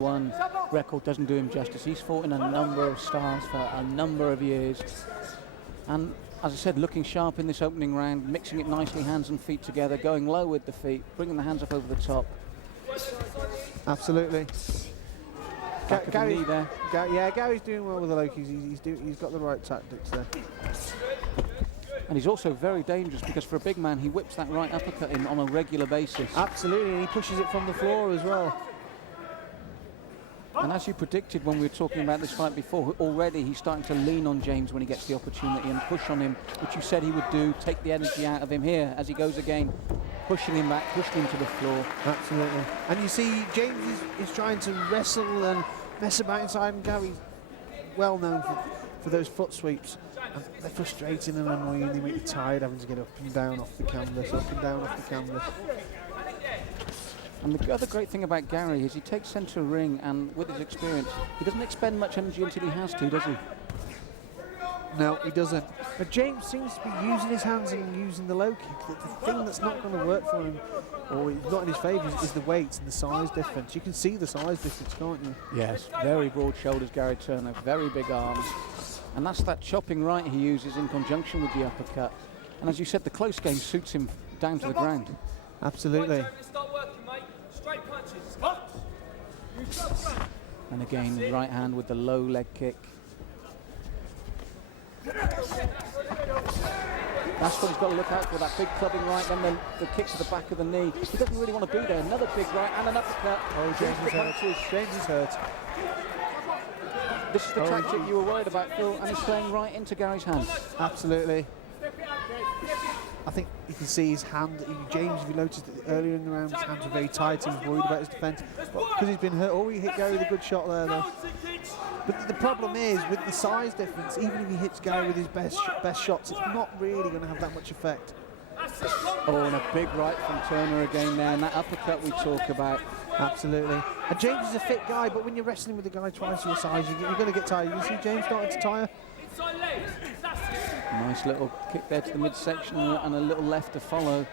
K-1 record doesn't do him justice. He's fought in a number of styles for a number of years. And as I said, looking sharp in this opening round, mixing it nicely, hands and feet together, going low with the feet, bringing the hands up over the top. Absolutely. Knee there. Yeah, Gary's doing well with the low kicks. He's got the right tactics there. And he's also very dangerous because for a big man, he whips that right uppercut in on a regular basis. Absolutely, and he pushes it from the floor as well. And as you predicted when we were talking about this fight before, already he's starting to lean on James when he gets the opportunity and push on him, which you said he would do, take the energy out of him here as he goes again, pushing him back, pushing him to the floor. Absolutely. And you see James is trying to wrestle and mess about inside, and Gary's well known for those foot sweeps. And they're frustrating and annoying. They make you tired having to get up and down off the canvas, up and down off the canvas. And the other great thing about Gary is he takes centre ring, and with his experience, he doesn't expend much energy until he has to, does he? No, he doesn't. But James seems to be using his hands and using the low kick. The thing that's not going to work for him, or not in his favour, is the weight and the size difference. You can see the size difference, can't you? Yes, very broad shoulders, Gary Turner, very big arms. And that's that chopping right he uses in conjunction with the uppercut. And as you said, the close game suits him down to the ground. Absolutely. And again, right hand with the low leg kick. That's what he's got to look out for, that big clubbing right, then the kick to the back of the knee. He doesn't really want to be there. Another big right and an uppercut. Oh, James is hurt. James is hurt. This is the tactic you were worried about, Phil, and he's playing right into Gary's hands. Absolutely. I think you can see his hand. James, if you noticed earlier in the round, his hands were very tight. He was worried about his defence. Because he's been hurt, he hit Gary with a good shot there, though. But the problem is, with the size difference, even if he hits Gary with his best shots, it's not really going to have that much effect. Oh, and a big right from Turner again there, and that uppercut we talk about. Absolutely. And James is a fit guy, but when you're wrestling with a guy twice your size, you're going to get tired. You see James starting to tire? Nice little kick there to the midsection and a little left to follow.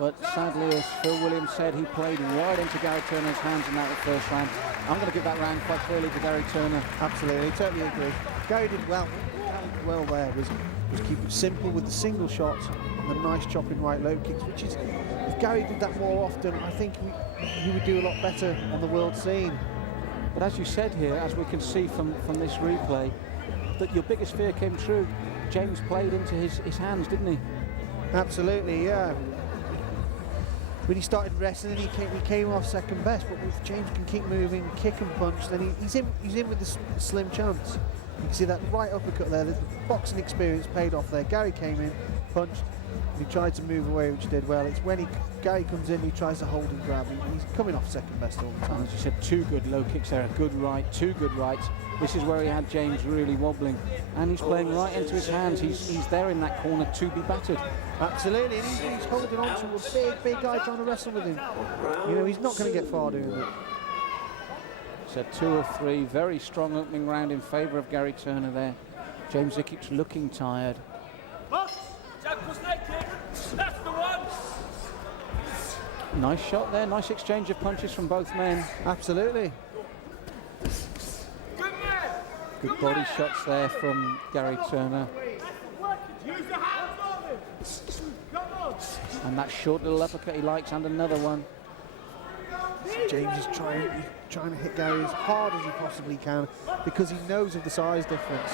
But sadly, as Phil Williams said, he played right into Gary Turner's hands in that first round. I'm going to give that round quite clearly to Gary Turner. Absolutely, totally agree. Gary did well there, was keep it simple with the single shots and the nice chopping right low kicks, which is, if Gary did that more often, I think he would do a lot better on the world scene. But as you said here, as we can see from this replay, that your biggest fear came true. James played into his hands, didn't he? Absolutely, yeah. When he started wrestling, he came off second best, but if James can keep moving, kick and punch, then he's in with a slim chance. You can see that right uppercut there, the boxing experience paid off there. Gary came in, punched, and he tried to move away, which did well. It's when Gary comes in, he tries to hold and grab. He's coming off second best all the time. As you said, two good low kicks there, a good right, two good rights. This is where he had James really wobbling, and he's playing right into his hands. He's there in that corner to be battered. Absolutely, and he's holding on to a big guy trying to wrestle with him. You know, he's not going to get far doing it. So 2 of 3, very strong opening round in favour of Gary Turner there. James Zikic looking tired. Nice shot there, nice exchange of punches from both men. Absolutely. Good body shots there from Gary Turner. And that short little uppercut he likes, and another one. James is trying to hit Gary as hard as he possibly can because he knows of the size difference.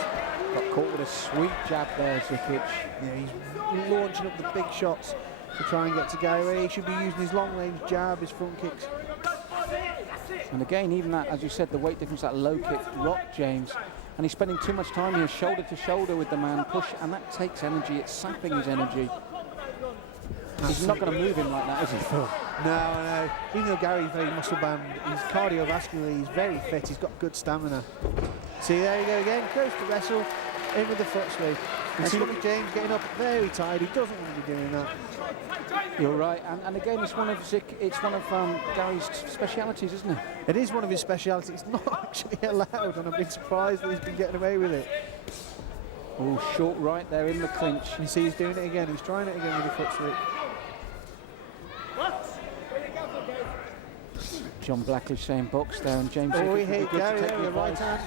Got caught with a sweet jab there, Zikic. Yeah, he's launching up the big shots to try and get to Gary. He should be using his long range jab, his front kicks. And again, even that, as you said, the weight difference, that low kick rocked James. And he's spending too much time here, shoulder to shoulder with the man, push, and that takes energy, it's sapping his energy. He's not going to move him like that, is he, Phil? No. Even though Gary's very muscle bound, he's cardiovascular, he's very fit, he's got good stamina. See, there you go again, goes to wrestle, in with the foot sweep. And see, look at James getting up very tired, he doesn't want to be doing that. You're right, and again, it's one of Gary's specialities, isn't it? It is one of his specialities. It's not actually allowed, and I've been surprised that he's been getting away with it. Oh, short right there in the clinch. You see, he's doing it again. He's trying it again with the foot sweep. John Blackley saying box there, and James. Oh, he hit Gary there with the right hand.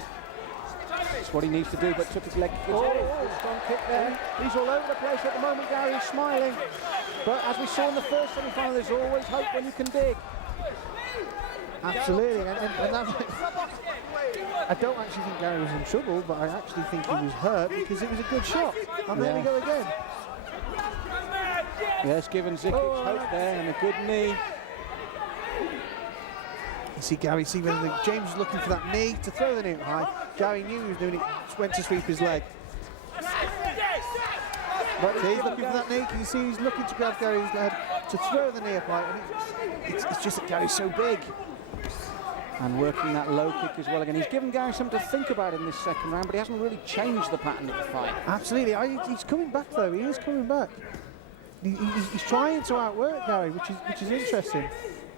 That's what he needs to do, but took his leg. Strong kick there. He's all over the place at the moment. Gary's smiling, but as we saw in the first semi-final, there's always hope when you can dig. Absolutely, and that, I don't actually think Gary was in trouble, but I actually think he was hurt because it was a good shot. And there we go again. Yes, giving Zikic hope there, and a good knee. You see Gary, whether James was looking for that knee to throw the knee up high. Gary knew he was doing it, went to sweep his leg. But he's looking for that knee. Can you see he's looking to grab Gary's head to throw the knee up high? And it's just that Gary's so big. And working that low kick as well again. He's given Gary something to think about in this second round, but he hasn't really changed the pattern of the fight. Absolutely. He's coming back though. He is coming back. He's trying to outwork Gary, which is interesting.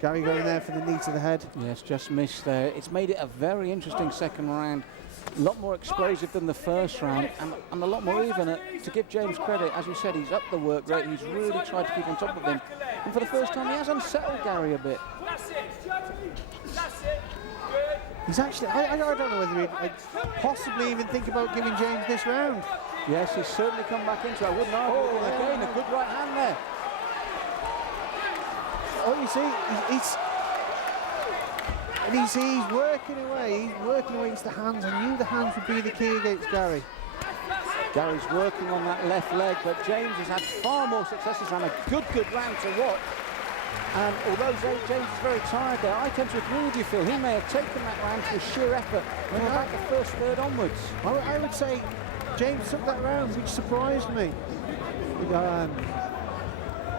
Gary going there for the knee to the head. Yes, just missed there. It's made it a very interesting second round. A lot more explosive than the first round, and a lot more even. To give James credit, as you said, he's upped the work rate. He's really tried to keep on top of him. And for the first time, he has unsettled Gary a bit. He's actually, I don't know whether he'd possibly even think about giving James this round. Yes, he's certainly come back into it. I wouldn't argue with him again. A good right hand there. Oh, you see, he's working away. He's working away against the hands. I knew the hands would be the key against Gary. Gary's working on that left leg, but James has had far more successes and a good round to watch. And although James is very tired there, I tend to agree with you, Phil. He may have taken that round to sheer effort from about the first third onwards. I would say James took that round, which surprised me.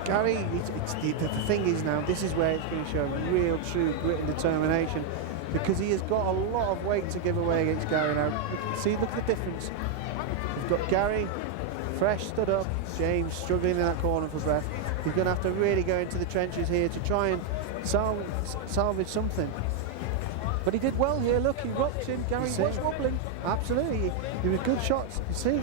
Gary, the thing is now, this is where it's going to show real, true grit and determination, because he has got a lot of weight to give away against Gary now. Look at the difference. We've got Gary, fresh, stood up, James struggling in that corner for breath. He's going to have to really go into the trenches here to try and salvage something. But he did well here. Look, he rocked him. Gary was wobbling. Absolutely. He was good shots. You see,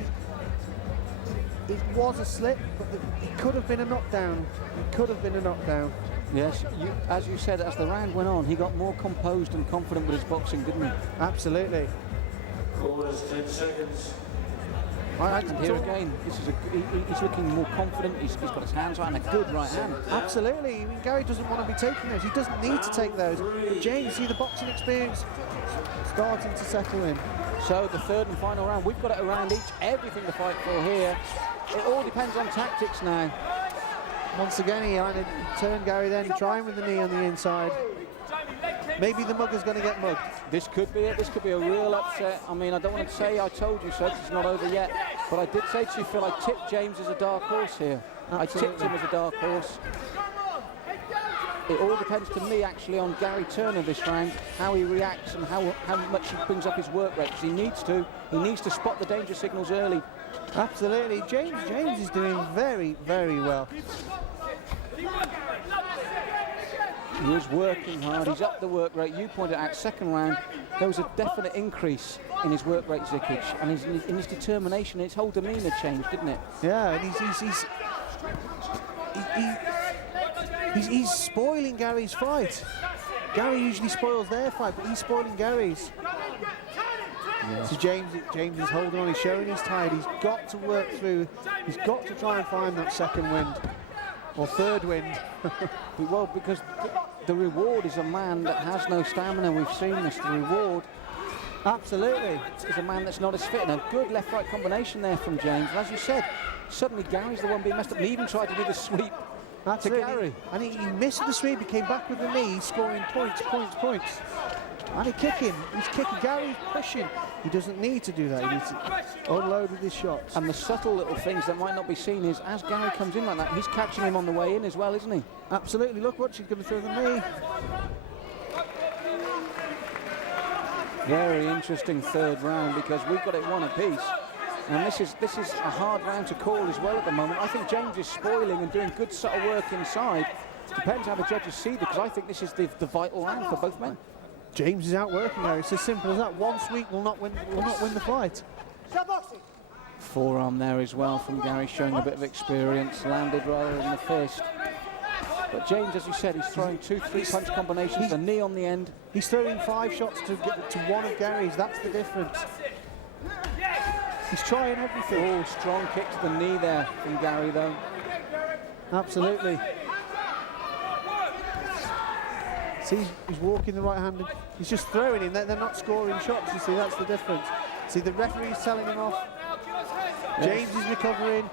it was a slip, but it could have been a knockdown. It could have been a knockdown. Yes, as you said, as the round went on, he got more composed and confident with his boxing, didn't he? Absolutely. Quarters, 10 seconds. And here again, he's looking more confident. He's got his hands right and a good right hand. Absolutely. I mean, Gary doesn't want to be taking those. He doesn't need to take those. But James, see the boxing experience starting to settle in. So the third and final round, we've got it around each, everything to fight for here. It all depends on tactics now. Once again, he turned Gary then, trying with the knee on the inside. Maybe the mugger's going to get mugged. This could be it. This could be a real upset. I mean, I don't want to say I told you so, 'cause it's not over yet. But I did say to you, Phil, I tipped James as a dark horse here. Absolutely. I tipped him as a dark horse. It all depends to me, actually, on Gary Turner this round, how he reacts and how much he brings up his work rate. Because he needs to. He needs to spot the danger signals early. Absolutely. James is doing very, very well. He was working hard. He's upped the work rate. You pointed out, second round, there was a definite increase in his work rate, Zikic, and in his determination. His whole demeanour changed, didn't it? Yeah, and he's spoiling Gary's fight. Gary usually spoils their fight, but he's spoiling Gary's. Yeah. So James is holding on. He's showing he's tired. He's got to work through. He's got to try and find that second wind. Or third wind. Well, because the reward is a man that has no stamina. We've seen this. The reward, absolutely, is a man that's not as fit. And a good left-right combination there from James. And as you said, suddenly Gary's the one being messed up. And he even tried to do the sweep to Gary. And he missed the sweep. He came back with the knee, scoring points. And he's kicking. Gary's pushing. He doesn't need to do that. He needs to unload with his shots. And the subtle little things that might not be seen is, as Gary comes in like that, he's catching him on the way in as well, isn't he? Absolutely. Look what she's going to throw the knee. Very interesting third round, because we've got it one apiece. And this is a hard round to call as well at the moment. I think James is spoiling and doing good subtle work inside. Depends how the judges see it, because I think this is the vital round for both men. James is outworking there. It's as simple as that. One sweep will not win the fight. Forearm there as well from Gary, showing a bit of experience. Landed rather than the fist. But James, as you said, he's throwing 2 3-punch combinations, the knee on the end. He's throwing 5 shots to get to one of Gary's. That's the difference. He's trying everything. Oh, strong kick to the knee there from Gary, though. Absolutely. See, he's walking the right hand. He's just throwing him. They're not scoring shots. You see, that's the difference. See, the referee's telling him off. James is recovering.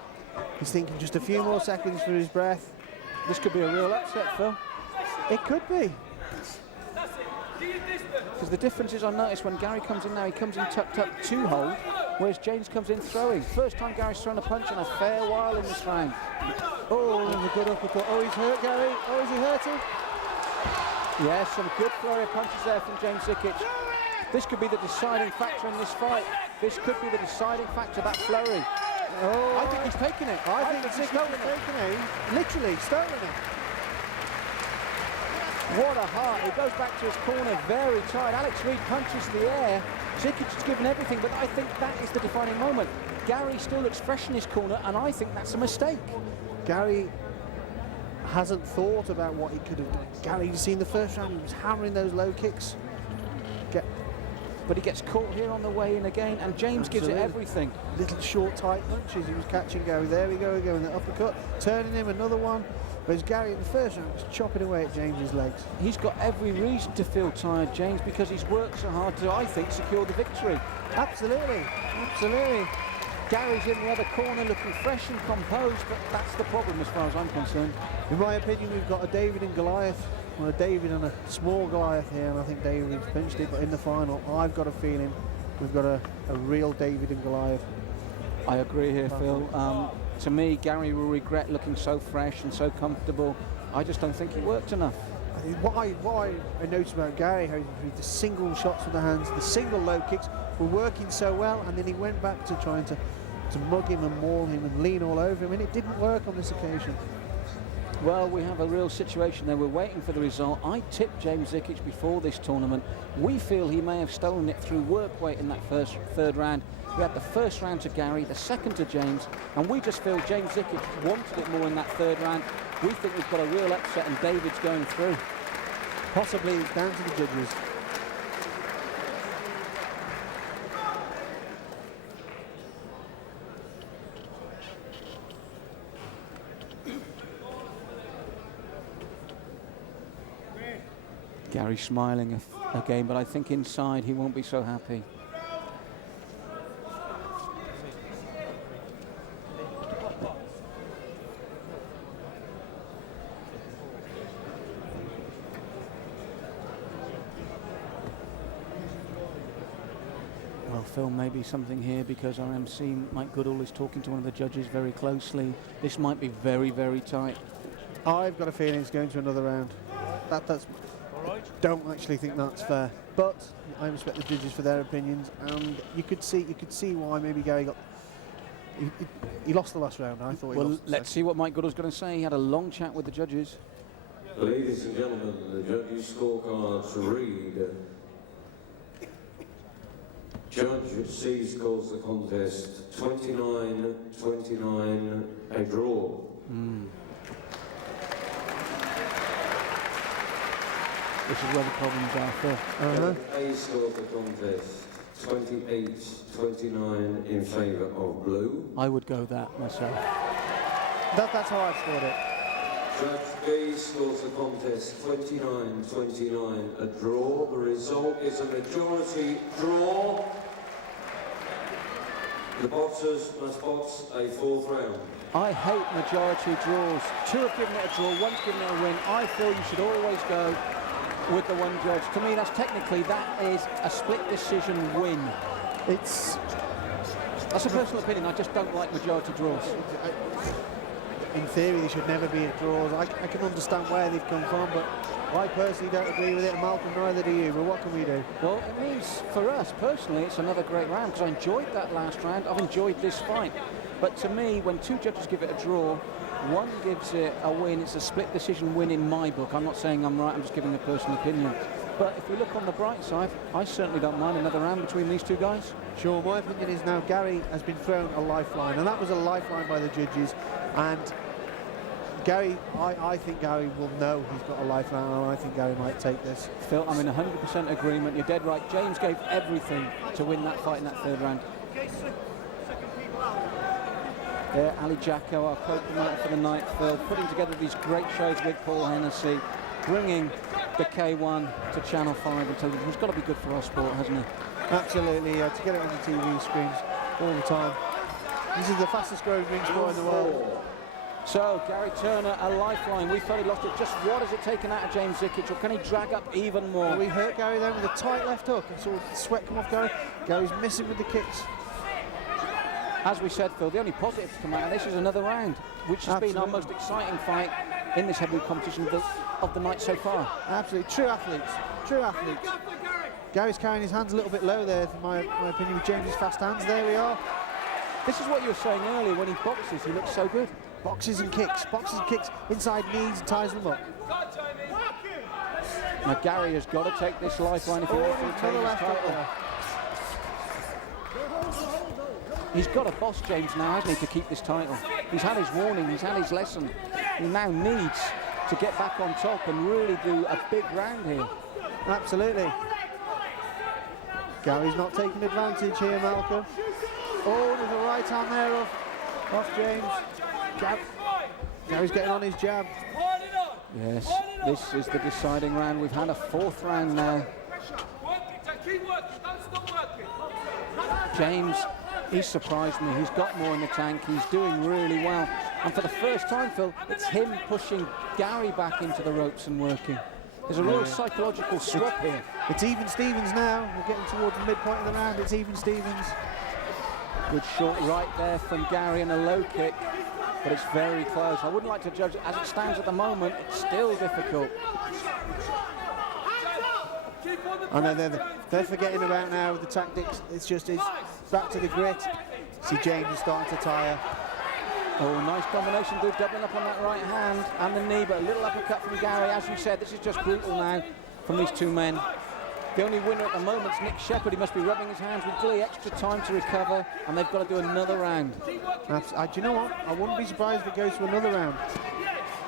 He's thinking just a few more seconds for his breath. This could be a real upset, Phil. It could be. Because the difference is, I noticed when Gary comes in now, he comes in tucked up to hold, whereas James comes in throwing. First time Gary's thrown a punch in a fair while in this round. Oh, there's a good uppercut. Oh, he's hurt, Gary. Oh, is he hurting? Yes, some good flurry of punches there from James Zikic. This could be the deciding factor in this fight. This could be the deciding factor, that flurry. Oh, I think he's taking it. I think Zikic is taking it. Literally stolen it. What a heart. He goes back to his corner very tight. Alex Reed punches the air. Zikic has given everything, but I think that is the defining moment. Gary still looks fresh in his corner, and I think that's a mistake. Gary hasn't thought about what he could have done. Gary, you see in the first round, he was hammering those low kicks. But he gets caught here on the way in again, and James gives it everything. Little short, tight punches. He was catching Gary. There we go again, the uppercut, turning him, another one. Whereas Gary in the first round was chopping away at James's legs. He's got every reason to feel tired, James, because he's worked so hard to, I think, secure the victory. Absolutely, absolutely. Gary's in the other corner looking fresh and composed, but that's the problem as far as I'm concerned. In my opinion, we've got a David and Goliath, or a David and a small Goliath here, and I think David's pinched it, but in the final, I've got a feeling we've got a real David and Goliath. I agree here, Phil. To me, Gary will regret looking so fresh and so comfortable. I just don't think he worked enough. What I noticed about Gary, how the single shots with the hands, the single low kicks were working so well, and then he went back to trying to mug him and maul him and lean all over him, and it didn't work on this occasion. Well, we have a real situation there. We're waiting for the result. I tipped James Zikic before this tournament. We feel he may have stolen it through work rate in that third round. We had the first round to Gary, the second to James, and we just feel James Zikic wanted it more in that third round. We think we've got a real upset and David's going through. Possibly it's down to the judges. Gary smiling again, but I think inside he won't be so happy. Well, Phil, maybe something here because our MC, Mike Goodall, is talking to one of the judges very closely. This might be very, very tight. I've got a feeling it's going to another round. That's. I don't actually think that's fair, but I respect the judges for their opinions, and you could see why maybe Gary got. He lost the last round. I thought. Well, let's see what Mike Goodall's going to say. He had a long chat with the judges. Ladies and gentlemen, the judges' scorecards read. Judge C scores the contest 29-29, a draw. This is where the problems are, Phil. A scores the contest 28-29 in favour of blue. I would go that myself. That's how I scored it. Judge B scores the contest 29-29, a draw. The result is a majority draw. The boxers must box a fourth round. I hate majority draws. 2 have given it a draw, 1's given it a win. I feel you should always go with the one judge. To me, that's technically, that is a split decision win. That's a personal opinion. I just don't like majority draws. In theory, they should never be at draws. I can understand where they've come from, but I personally don't agree with it, and Malcolm, neither do you. But what can we do? Well, it means for us personally, it's another great round because I enjoyed that last round. I've enjoyed this fight. But to me, when 2 judges give it a draw, 1 gives it a win. It's a split decision win in my book. I'm not saying I'm right. I'm just giving a personal opinion. But if we look on the bright side, I certainly don't mind another round between these 2 guys. Sure, my opinion is now Gary has been thrown a lifeline, and that was a lifeline by the judges. And Gary, I think Gary will know he's got a lifeline, and I think Gary might take this. Phil, I'm in 100% agreement. You're dead right. James gave everything to win that fight in that third round. There, Ali Jacko, our co-promoter for the night, Phil, putting together these great shows with Paul Hennessy, bringing the K-1 to Channel 5 and television. It's got to be good for our sport, hasn't it? Absolutely, to get it on the TV screens all the time. This is the fastest growing ring sport in the world. So, Gary Turner, a lifeline. We felt he lost it. Just what has it taken out of James Zikic, or can he drag up even more? Well, we hurt Gary then with a tight left hook. I saw the sweat come off Gary. Gary's missing with the kicks. As we said, Phil, the only positive to come out of this is another round, which has been our most exciting fight in this heavyweight competition of the night so far. Absolutely. True athletes. True athletes. Gary's carrying his hands a little bit low there, in my opinion, with James's fast hands. There we are. This is what you were saying earlier. When he boxes, he looks so good. Boxes and kicks, inside knees and ties them up. Now Gary has got to take this lifeline if he wants to retain his title. He's got to boss James now, hasn't he, to keep this title. He's had his warning, he's had his lesson. He now needs to get back on top and really do a big round here. Absolutely. Gary's not taking advantage here, Malcolm. Oh, there's a right hand there off James. Gary's getting on his jab. Yes, this is the deciding round. We've had a fourth round now. James, he's surprised me. He's got more in the tank. He's doing really well. And for the first time, Phil, it's him pushing Gary back into the ropes and working. There's a real psychological swap here. It's even Stevens now. We're getting towards the midpoint of the round. It's even Stevens. Good short right there from Gary and a low kick. But it's very close. I wouldn't like to judge it as it stands at the moment. It's still difficult. I know they're forgetting about now the tactics. It's back to the grit. See, James is starting to tire. Oh, nice combination. Good doubling up on that right hand and the knee, but a little uppercut from Gary. As you said, this is just brutal now from these two men. The only winner at the moment is Nick Shepherd. He must be rubbing his hands with glee. Extra time to recover, and they've got to do another round. Do you know what? I wouldn't be surprised if it goes to another round.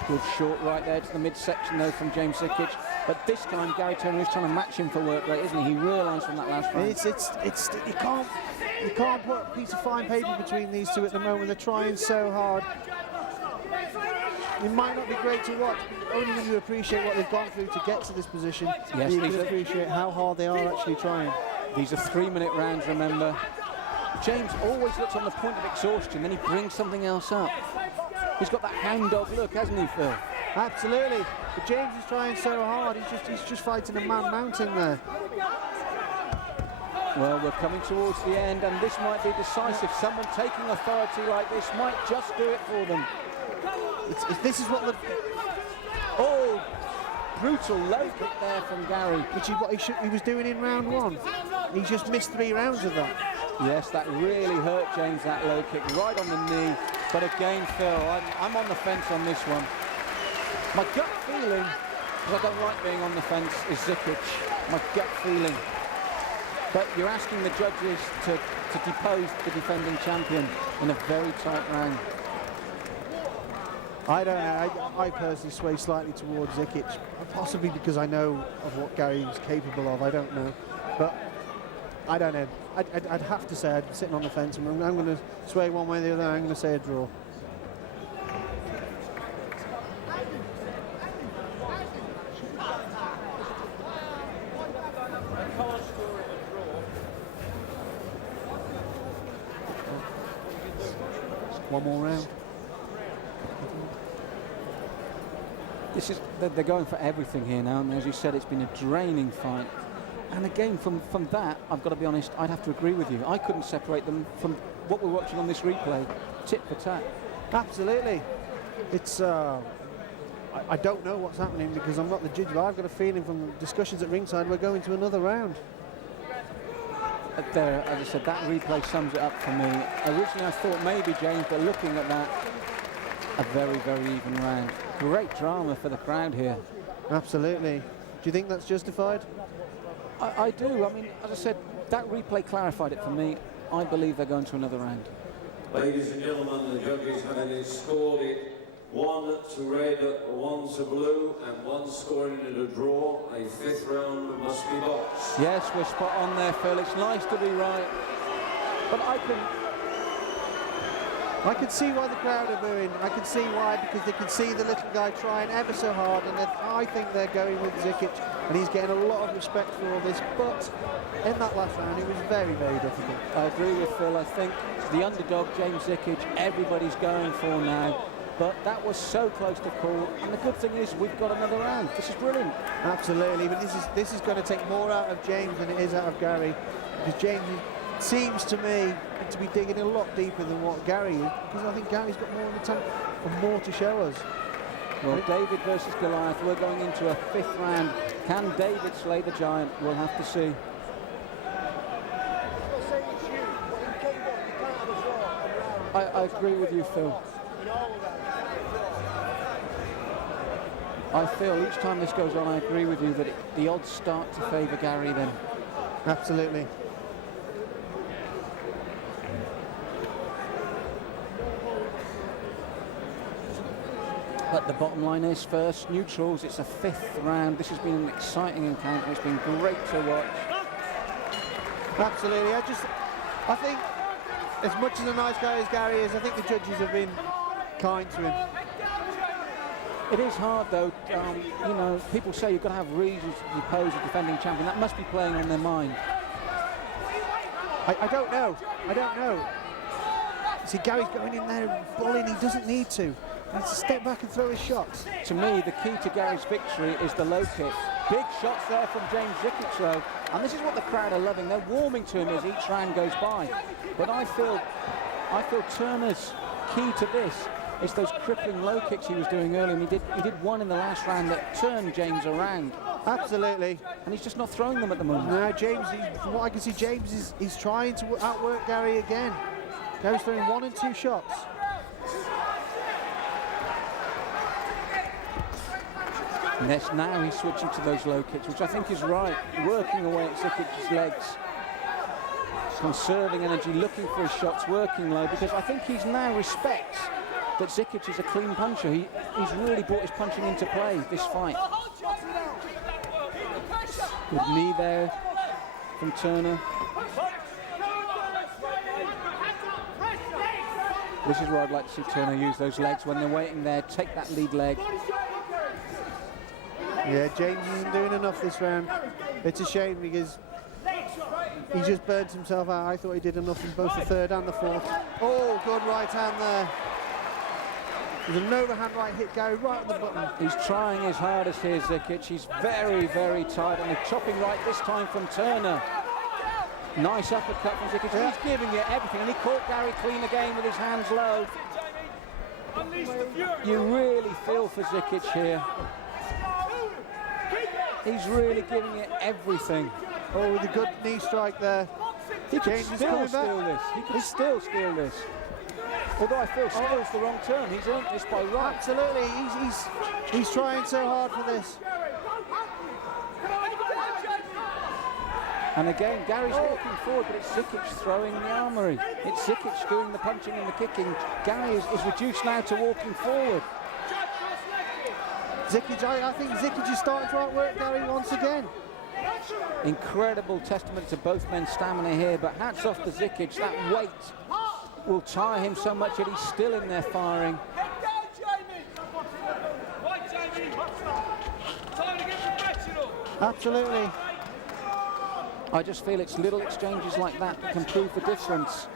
Good short right there to the midsection, though, from James Zikic. But this time, Gary Turner is trying to match him for work rate, isn't he? He realised from that last round. You can't put a piece of fine paper between these two at the moment. They're trying so hard. It might not be great to watch, but only when you appreciate what they've gone through to get to this position, yes, you can appreciate how hard they are actually trying. These are 3-minute rounds, remember. James always looks on the point of exhaustion, then he brings something else up. He's got that hound dog look, hasn't he, Phil? Absolutely. But James is trying so hard. He's just fighting a man mountain there. Well, we're coming towards the end, and this might be decisive. Someone taking authority like this might just do it for them. This is what the... Oh, brutal low kick there from Gary. Which is what he was doing in round one. He just missed 3 rounds of that. Yes, that really hurt James, that low kick, right on the knee. But again, Phil, I'm on the fence on this one. My gut feeling, because I don't like being on the fence, is Zikic. My gut feeling. But you're asking the judges to depose the defending champion in a very tight round. I don't know. I personally sway slightly towards Zikic, possibly because I know of what Gary is capable of. I don't know, but I don't know. I'd have to say I'm sitting on the fence, and I'm going to sway one way or the other. I'm going to say a draw. One more round. They're going for everything here now, and as you said, it's been a draining fight. And again, from that, I've got to be honest, I'd have to agree with you. I couldn't separate them from what we're watching on this replay, tit for tat. Absolutely. It's I don't know what's happening because I'm not the judge, but I've got a feeling from the discussions at ringside we're going to another round. There, as I said, that replay sums it up for me. Originally I thought maybe James, but looking at that, a very, very even round. Great drama for the crowd here. Absolutely. Do you think that's justified? I do. I mean, as I said, that replay clarified it for me. I believe they're going to another round. Ladies and gentlemen, the judges have scored it 1 to red, 1 to blue, and 1 scoring in a draw. A 5th round must be boxed. Yes, we're spot on there, Phil. It's nice to be right. But I can see why the crowd are booing. I can see why, because they can see the little guy trying ever so hard, and I think they're going with Zikic, and he's getting a lot of respect for all this. But in that last round, it was very, very difficult. I agree with Phil. I think the underdog, James Zikic, everybody's going for now. But that was so close to call, and the good thing is we've got another round. This is brilliant. Absolutely, but this is going to take more out of James than it is out of Gary, because James seems to me to be digging a lot deeper than what Gary is, because I think Gary's got more in the tank and more to show us. Well, David versus Goliath, we're going into a 5th round. Can David slay the giant? We'll have to see. I agree with you, Phil. I feel each time this goes on, I agree with you that the odds start to favour Gary then. Absolutely. But the bottom line is, first neutrals, it's a 5th round. This has been an exciting encounter. It's been great to watch. Absolutely. I think, as much as a nice guy as Gary is, I think the judges have been kind to him. It is hard, though. You know, people say you've got to have reasons to depose a defending champion. That must be playing on their mind. I don't know. I don't know. See, Gary's going in there and bullying. He doesn't need to. He needs to step back and throw his shots. To me, the key to Gary's victory is the low kick. Big shots there from James Zikic, though. And this is what the crowd are loving. They're warming to him as each round goes by. But I feel Turner's key to this is those crippling low kicks he was doing earlier. And he did one in the last round that turned James around. Absolutely. And he's just not throwing them at the moment. No, James, from what I can see, James is trying to outwork Gary again. Gary's throwing 1 and 2 shots. Now he's switching to those low kicks, which I think is right. Working away at Zikic's legs. Conserving energy, looking for his shots, working low, because I think he's now respects that Zikic is a clean puncher. He's really brought his punching into play this fight. Good knee there from Turner. This is where I'd like to see Turner use those legs when they're waiting there. Take that lead leg. Yeah, James isn't doing enough this round. It's a shame because he just burnt himself out. I thought he did enough in both the 3rd and the 4th. Oh, good right hand there. There's an overhand right hit Gary right on the button. He's trying his hardest here, Zikic. He's very, very tight, and he's chopping right this time from Turner. Nice uppercut from Zikic. Yeah. He's giving it everything, and he caught Gary clean again with his hands low. You really feel for Zikic here. He's really giving it everything. Oh, with a good knee strike there. He could still steal this. He could still steal this. Although I feel steal's the wrong term. He's earned this by right. Absolutely. He's trying so hard for this. And again, Gary's walking forward, but it's Zikic throwing the armory. It's Zikic doing the punching and the kicking. Gary is reduced now to walking forward. Zikic, I think Zikic is starting to outwork Gary once again. Incredible testament to both men's stamina here, but hats off to Zikic. That weight will tire him so much that he's still in there firing. Absolutely. I just feel it's little exchanges like that that can prove the difference.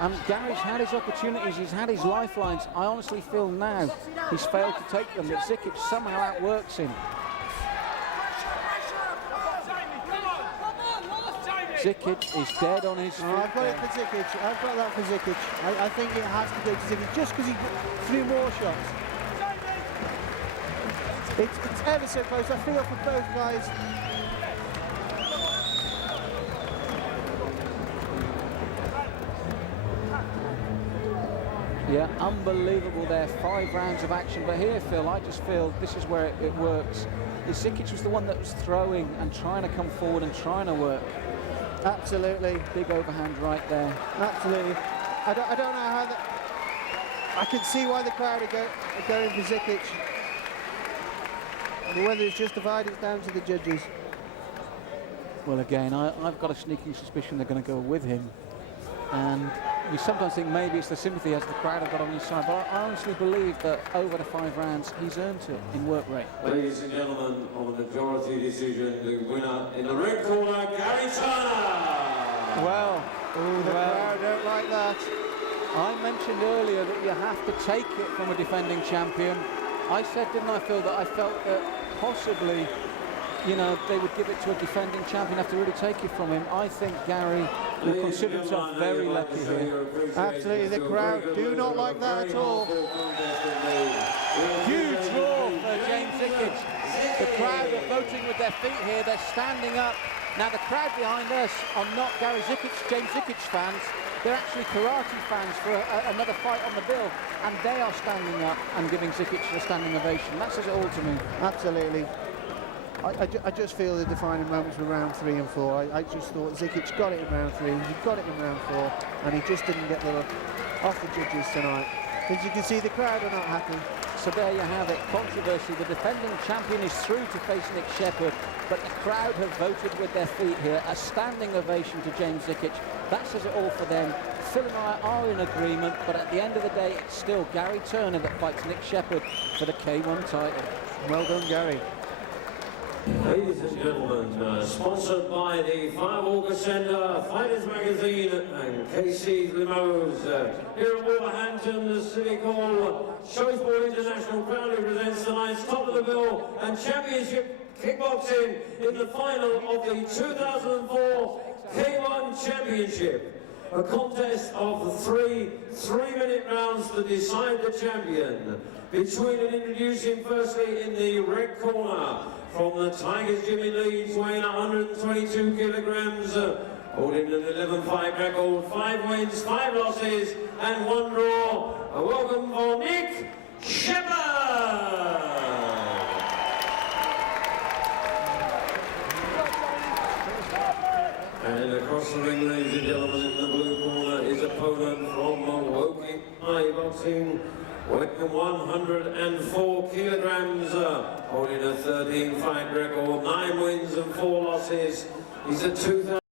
And Gary's had his opportunities, he's had his lifelines. I honestly feel now he's failed to take them, that Zikic somehow outworks him. Zikic is dead on his feet. I've got it for Zikic. I've got that for Zikic. I think it has to go to Zikic just because he threw more shots. It's ever so close. I feel for both guys. Yeah, unbelievable there. 5 rounds of action. But here, Phil, I just feel this is where it works. Zikic was the one that was throwing and trying to come forward and trying to work. Absolutely. Big overhand right there. Absolutely. I don't know how that... I can see why the crowd are going for Zikic. And whether it's justified, it's down to the judges. Well, again, I've got a sneaking suspicion they're going to go with him. And you sometimes think maybe it's the sympathy as the crowd have got on his side, but I honestly believe that over the 5 rounds, he's earned it in work rate. Ladies and gentlemen, on a majority decision, the winner in the red corner, Gary Turner. Well, The crowd don't like that. I mentioned earlier that you have to take it from a defending champion. I said, didn't I, Phil, that I felt that possibly, you know, they would give it to a defending champion, have to really take it from him. I think Gary will consider himself very lucky here. Absolutely, the crowd do not like that at all. Huge draw for James Zikic. The crowd are voting with their feet here, they're standing up. Now the crowd behind us are not Gary Zikic, James Zikic fans. They're actually karate fans for another fight on the bill, and they are standing up and giving Zikic a standing ovation. That says it all to me. Absolutely. I just feel the defining moments were round 3 and 4. I just thought Zikic got it in round 3, he got it in round 4, and he just didn't get the look off the judges tonight. As you can see, the crowd are not happy. So there you have it, controversy. The defending champion is through to face Nick Shepherd, but the crowd have voted with their feet here. A standing ovation to James Zikic. That says it all for them. Phil and I are in agreement, but at the end of the day, it's still Gary Turner that fights Nick Shepherd for the K-1 title. Well done, Gary. Ladies and gentlemen, sponsored by the 5 August Centre, Fighters Magazine and KC Limos. Here at Wolverhampton, the Civic Hall, Shrewsbury International proudly presents tonight's top of the bill and championship kickboxing in the final of the 2004 K-1 Championship. A contest of 3 3-minute rounds to decide the champion. Between and introducing firstly in the red corner, from the Tigers, Jimmy Leeds, weighing 122 kilograms, holding an 11-fight record, 5 wins, 5 losses, and 1 draw. A welcome for Nick Shepherd! And across the ring, ladies and gentlemen, in the blue corner, his opponent from Milwaukee High Boxing, weighing 104 kilograms, holding a 13-fight record, 9 wins and 4 losses. He's a 2000.